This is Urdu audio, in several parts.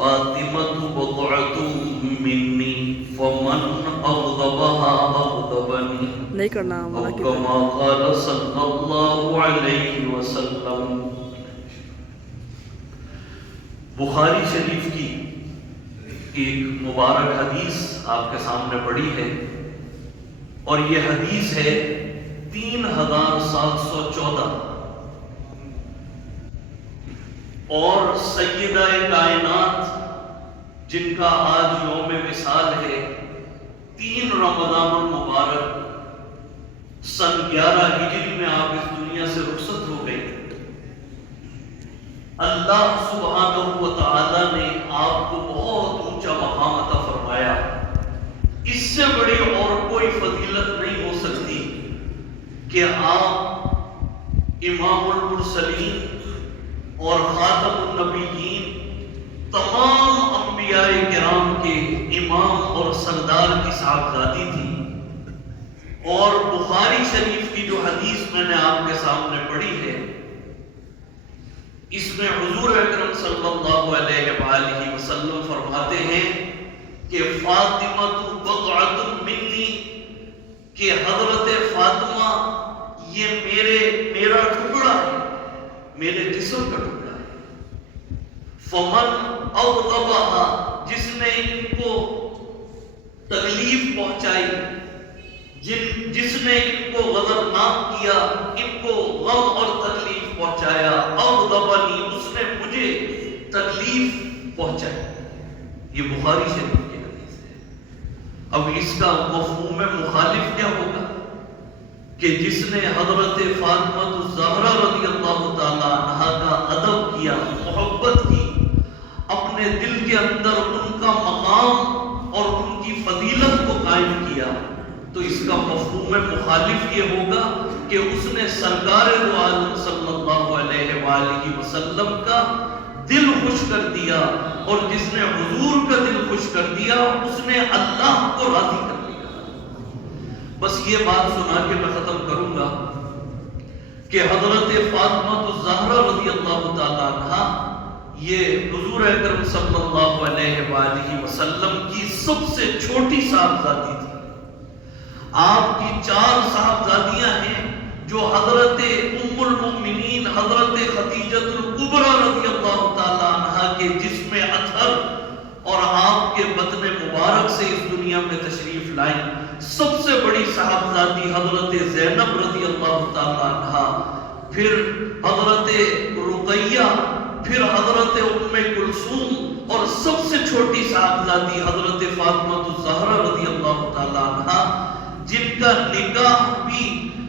فاطمة بضعة مني فمن أغضبها أغضبني نہیں کرنا أو منع كما قال صلى الله عليه وسلم۔ بخاری شریف کی ایک مبارک حدیث آپ کے سامنے پڑھی ہے، اور یہ حدیث ہے 3714، اور سیدہ کائنات جن کا آج یوم وصال ہے 3 رمضان المبارک سن 11 ہجری میں آپ اس دنیا سے رخصت ہو گئے۔ اللہ سبحانہ و تعالی نے آپ کو بہت اونچا مقام عطا فرمایا۔ اس سے بڑی اور کوئی فضیلت نہیں ہو سکتی کہ آپ امام المرسلین اور خاتم النبیین، تمام انبیاء کرام کے امام اور سردار کی صاحبزادی تھی، اور بخاری شریف کی جو حدیث میں نے آپ کے سامنے پڑھی ہے، اس میں حضور اکرم صلی اللہ علیہ وآلہ وسلم فرماتے ہیں کہ فاطمہ بضعۃ منی، کہ حضرت فاطمہ یہ میرا ٹکڑا ہے، میرے جسم کا ٹکڑا ہے۔ فمن اغضبها، جس نے ان کو تکلیف پہنچائی، جس نے ان کو غضبناک کیا، ان کو غم اور تکلیف پہنچایا، اغضبنی، اس نے مجھے تکلیف پہنچائی۔ یہ بخاری شریف کی حدیث ہے۔ اب اس کا مفہوم مخالف کیا ہوگا کہ جس نے حضرت فاطمہ الزہرا رضی اللہ تعالی عنہا کا ادب کیا، محبت کی، اپنے دل کے اندر ان کا مقام اور ان کی فضیلت کو قائم کیا، تو اس کا مفہوم مخالف یہ ہوگا کہ اس نے سرکار دو عالم صلی اللہ علیہ وآلہ وسلم کا دل خوش کر دیا، اور جس نے حضور کا دل خوش کر دیا اس نے اللہ کو راضی کر دیا۔ بس یہ بات سنا کے میں ختم کروں گا کہ حضرت فاطمہ الزہرا رضی اللہ تعالی عنہا یہ حضور اکرم صلی اللہ علیہ وآلہ وسلم کی سب سے چھوٹی صاحبزادی تھی۔ آپ کی 4 صاحبزادیاں ہیں جو حضرت ام المؤمنین حضرت خدیجہ الکبریٰ رضی اللہ تعالی عنہا کے جسم اطہر اور آپ کے بدن مبارک سے اس دنیا میں تشریف لائیں۔ سب سے بڑی صاحبزادی حضرت زینب رضی اللہ تعالی عنہا، پھر حضرت رقیہ، پھر حضرت ام کلثوم، اور سب سے چھوٹی صاحبزادی حضرت فاطمہ الزہرا رضی اللہ تعالی عنہا، جن کا نکاح بھی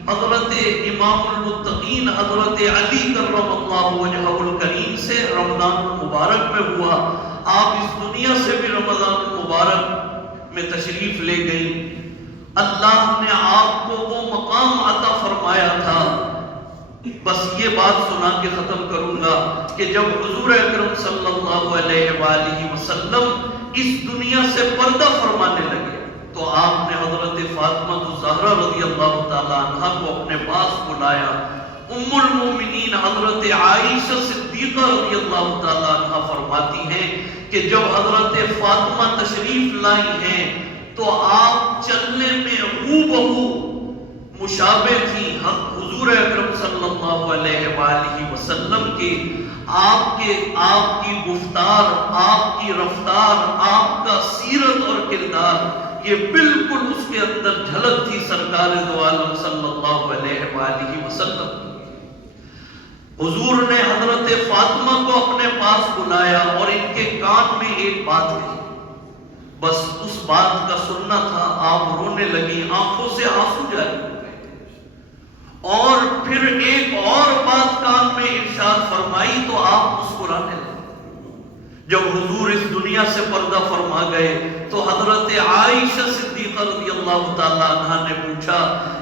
حضرت امام المتقین حضرت علی کرم اللہ وجہہ الکریم سے رمضان المبارک میں ہوا۔ آپ اس دنیا سے بھی رمضان المبارک میں تشریف لے گئی۔ اللہ نے آپ کو وہ مقام عطا فرمایا تھا۔ بس یہ بات سنا کے ختم کروں گا کہ جب حضور اکرم صلی اللہ علیہ وآلہ وسلم اس دنیا سے پردہ فرمانے لگے تو آپ نے حضرت فاطمہ الزہرا رضی اللہ تعالی عنہا کو اپنے پاس بلایا۔ ام المومنین حضرت عائشہ صدیقہ رضی اللہ تعالی عنہا فرماتی ہیں کہ جب حضرت فاطمہ تشریف لائی ہیں تو آپ چلنے میں ہو بہو مشابہ تھی حضور اکرم صلی اللہ علیہ وآلہ وسلم کی۔ آپ کی گفتار، آپ کی رفتار، آپ کا سیرت اور کردار، یہ بالکل اس کے اندر جھلک تھی سرکار دو عالم صلی اللہ علیہ وآلہ وسلم۔ حضور نے حضرت فاطمہ کو اپنے پاس بلایا اور ان کے کان میں ایک بات کہی، بس اس بات کا سننا تھا۔ آپ رونے لگی، آنکھوں سے آنسو جاری ہو گئے، اور پھر ایک اور بات کان میں ارشاد فرمائی تو آپ مسکرانے لگے۔ جب حضور اس دنیا سے پردہ فرما گئے تو حضرت عائشہ صدیقہ رضی اللہ تعالی عنہا نے پوچھا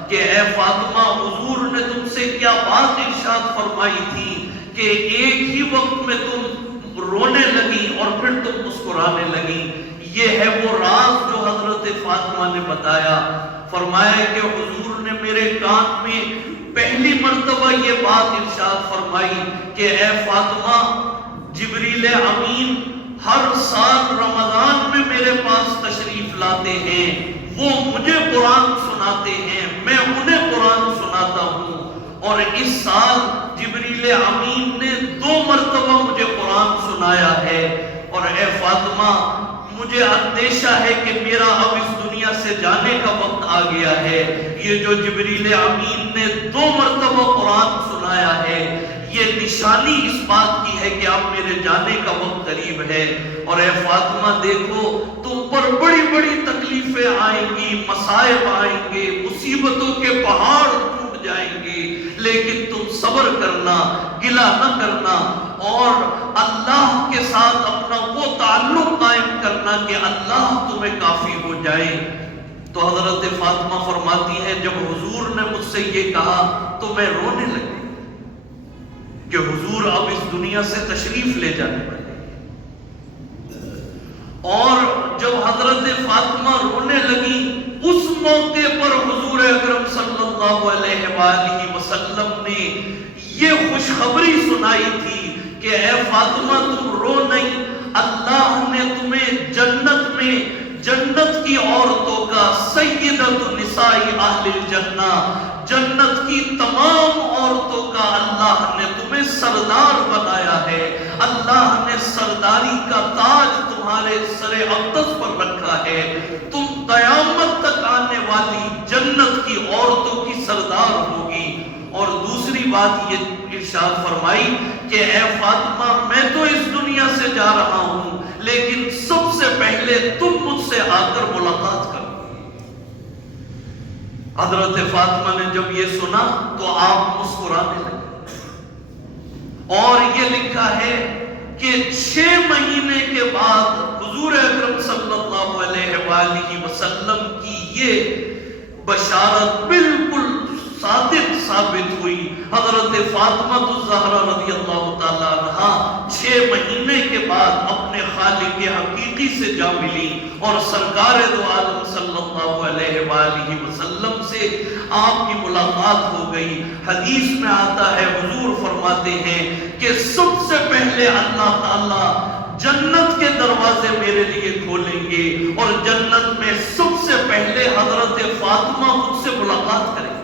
کہ اے فاطمہ، حضور نے تم سے کیا بات ارشاد فرمائی تھی کہ ایک ہی وقت میں تم رونے لگی اور پھر تم مسکرانے لگی؟ یہ ہے وہ راز جو حضرت فاطمہ نے بتایا۔ فرمایا کہ حضور نے میرے کان میں پہلی مرتبہ یہ بات ارشاد فرمائی کہ اے فاطمہ، جبریل امین ہر سال رمضان میں میرے پاس تشریف لاتے ہیں، وہ مجھے قرآن سناتے ہیں، میں انہیں قرآن سناتا ہوں، اور اس سال جبریل امین نے 2 مرتبہ مجھے قرآن سنایا ہے، اور اے فاطمہ مجھے اندیشہ ہے کہ میرا اب اس دنیا سے جانے کا وقت آ گیا ہے۔ یہ جو جبریل امین نے 2 مرتبہ قرآن سنایا ہے، یہ نشانی اس بات کی ہے کہ اب میرے جانے کا وقت قریب ہے۔ اور اے فاطمہ دیکھو، تم پر بڑی بڑی تکلیفیں آئیں گی، مصائب آئیں گے، مصیبتوں کے پہاڑ ٹوٹ جائیں گے، لیکن تم صبر کرنا، گلہ نہ کرنا، اور اللہ کے ساتھ اپنا وہ تعلق قائم کرنا کہ اللہ تمہیں کافی ہو جائے۔ تو حضرت فاطمہ فرماتی ہے جب حضور نے مجھ سے یہ کہا تو میں رونے لگی کہ حضور اب اس دنیا سے تشریف لے جانے والے۔ اور جب حضرت فاطمہ رونے لگی، اس موقع پر حضور اکرم صلی اللہ علیہ وآلہ وسلم نے یہ خوشخبری سنائی تھی کہ اے فاطمہ تم رو نہیں، اللہ نے تمہیں جنت میں جنت کی عورتوں کا سیدۃ نساء اہل الجنہ، جنت کی تمام عورتوں کا اللہ نے تمہیں سردار بنایا ہے، اللہ نے سرداری کا تاج تمہارے سر اقدس پر رکھا ہے، تم قیامت تک آنے والی جنت کی عورتوں کی سردار ہوگی۔ اور دوسری بات یہ ارشاد فرمائی کہ اے فاطمہ میں تو اس دنیا سے جا رہا ہوں، لیکن سب سے پہلے تم مجھ سے آ کر ملاقات کرو۔ حضرت فاطمہ نے جب یہ سنا تو آپ مسکرانے لگے، اور یہ لکھا ہے کہ 6 مہینے کے بعد حضور اکرم صلی اللہ علیہ وآلہ وسلم کی یہ بشارت بالکل صادق ثابت ہوئی۔ حضرت فاطمہ الزہرا رضی اللہ تعالی عنہا 6 مہینے کے بعد اپنے خالق حقیقی سے جا ملی، اور سرکار دو عالم صلی اللہ علیہ وآلہ وسلم سے آپ کی ملاقات ہو گئی۔ حدیث میں آتا ہے، حضور فرماتے ہیں کہ سب سے پہلے اللہ تعالیٰ جنت کے دروازے میرے لیے کھولیں گے، اور جنت میں سب سے پہلے حضرت فاطمہ مجھ سے ملاقات کریں گے۔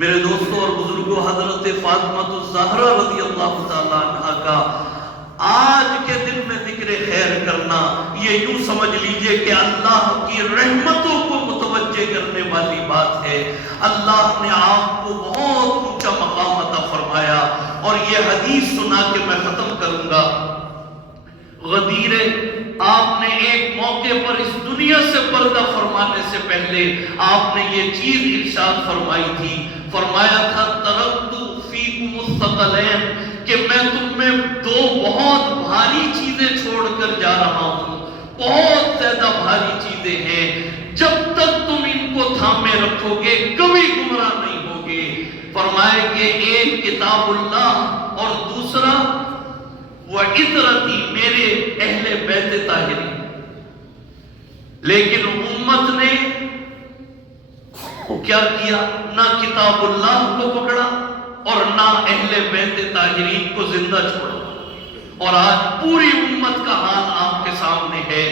میرے دوستوں اور بزرگوں، حضرت فاطمہ الزہرا رضی اللہ تعالیٰ عنہا کا آج کے دن میں ذکر خیر کرنا، یہ یوں سمجھ لیجئے کہ اللہ کی رحمتوں کو متوجہ کرنے والی بات ہے۔ اللہ نے آپ کو بہت اونچا مقام عطا فرمایا، اور یہ حدیث سنا کے میں ختم کروں گا۔ غدیر آپ نے ایک موقع پر اس دنیا سے پردہ فرمانے سے پہلے آپ نے یہ چیز ارشاد فرمائی تھی، فرمایا تھا ترکت فیکم الثقلین، کہ میں تم میں 2 بہت بھاری چیزیں چھوڑ کر جا رہا ہوں، بہت زیادہ بھاری چیزیں ہیں، جب تک تم ان کو تھامے رکھو گے کبھی گمراہ نہیں ہوگے۔ فرمائے کہ ایک کتاب اللہ، اور دوسرا وَعِطْرَتِي، میرے اہل بیت طاہرین۔ لیکن امت نے کیا کیا؟ نہ کتاب اللہ کو پکڑا اور نہ اہل بیت طاہرین کو زندہ چھوڑا، اور آج پوری امت کا حال آپ کے سامنے ہے۔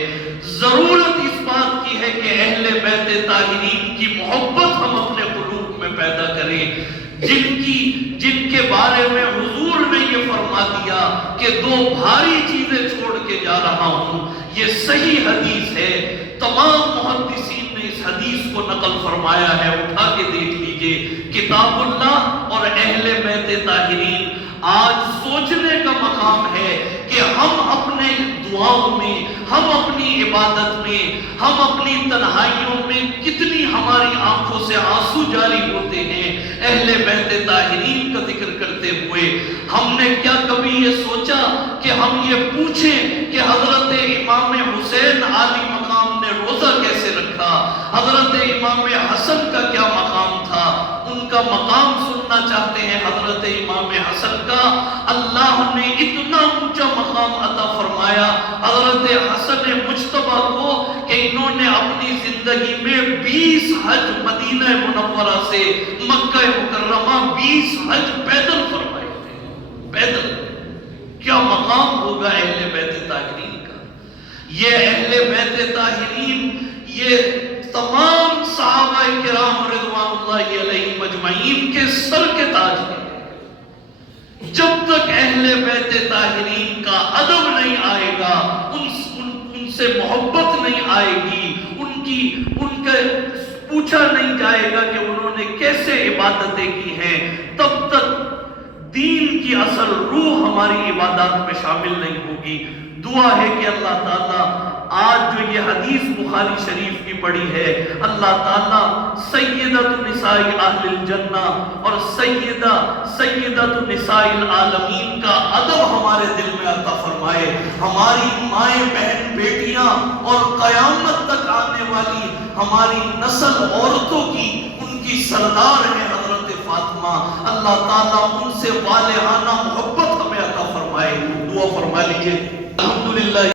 ضرورت اس بات کی ہے کہ اہل بیت طاہرین کی محبت ہم اپنے قلوب میں پیدا کریں، جن کے بارے میں حضور نے یہ فرما دیا کہ 2 بھاری چیزیں چھوڑ کے جا رہا ہوں۔ یہ صحیح حدیث ہے، تمام محدثین نے اس حدیث کو نقل فرمایا ہے، اٹھا کے دیکھ لیجئے، کتاب اللہ اور اہل بیت طاہرین۔ آج سوچنے کا مقام ہے کہ ہم اپنے دعاؤں میں، ہم اپنی عبادت میں، ہم اپنی تنہائیوں میں کتنی ہماری آنکھوں سے آنسو جاری ہوتے ہیں اہل بیت طاہرین کا ذکر کرتے ہوئے۔ ہم نے کیا کبھی یہ سوچا کہ ہم یہ پوچھیں کہ حضرت امام حسین عالی مقام نے روزہ کیسے رکھا، حضرت امام حسن کا کیا مقام تھا؟ ان کا مقام سننا چاہتے ہیں حضرت امام حسن کا؟ اللہ نے اتنا اونچا مقام عطا فرمایا حضرت حسن مجتبی کو کہ انہوں نے اپنی زندگی میں 20 حج مدینہ منورہ سے مکہ مکرمہ 20 حج پیدل فرمائے تھے۔ پیدل کیا مقام ہوگا اہل بیت طاہرین یہ اہل بیت طاہرین، یہ تمام صحابہ کرام رضوان اللہ علیہم اجمعین کے سر کے تاج ہیں۔ جب تک اہل بیت طاہرین کا ادب نہیں آئے گا، ان سے محبت نہیں آئے گی، ان کا پوچھا نہیں جائے گا کہ انہوں نے کیسے عبادتیں کی ہیں، تب تک دین کی اصل روح ہماری عبادات میں شامل نہیں ہوگی۔ دعا ہے کہ اللہ تعالیٰ آج جو یہ حدیث بخاری شریف کی پڑھی ہے، اللہ تعالیٰ سیدۃ نساء اہل الجنہ اور سیدۃ نساء العالمین کا ادب ہمارے دل میں عطا فرمائے۔ ہماری مائیں، بہن، بیٹیاں اور قیامت تک آنے والی ہماری نسل عورتوں کی، ان کی سردار ہے حضرت فاطمہ۔ اللہ تعالیٰ ان سے والہانہ محبت ہمیں عطا فرمائے۔ دعا فرما لیجئے۔ الحمدللہ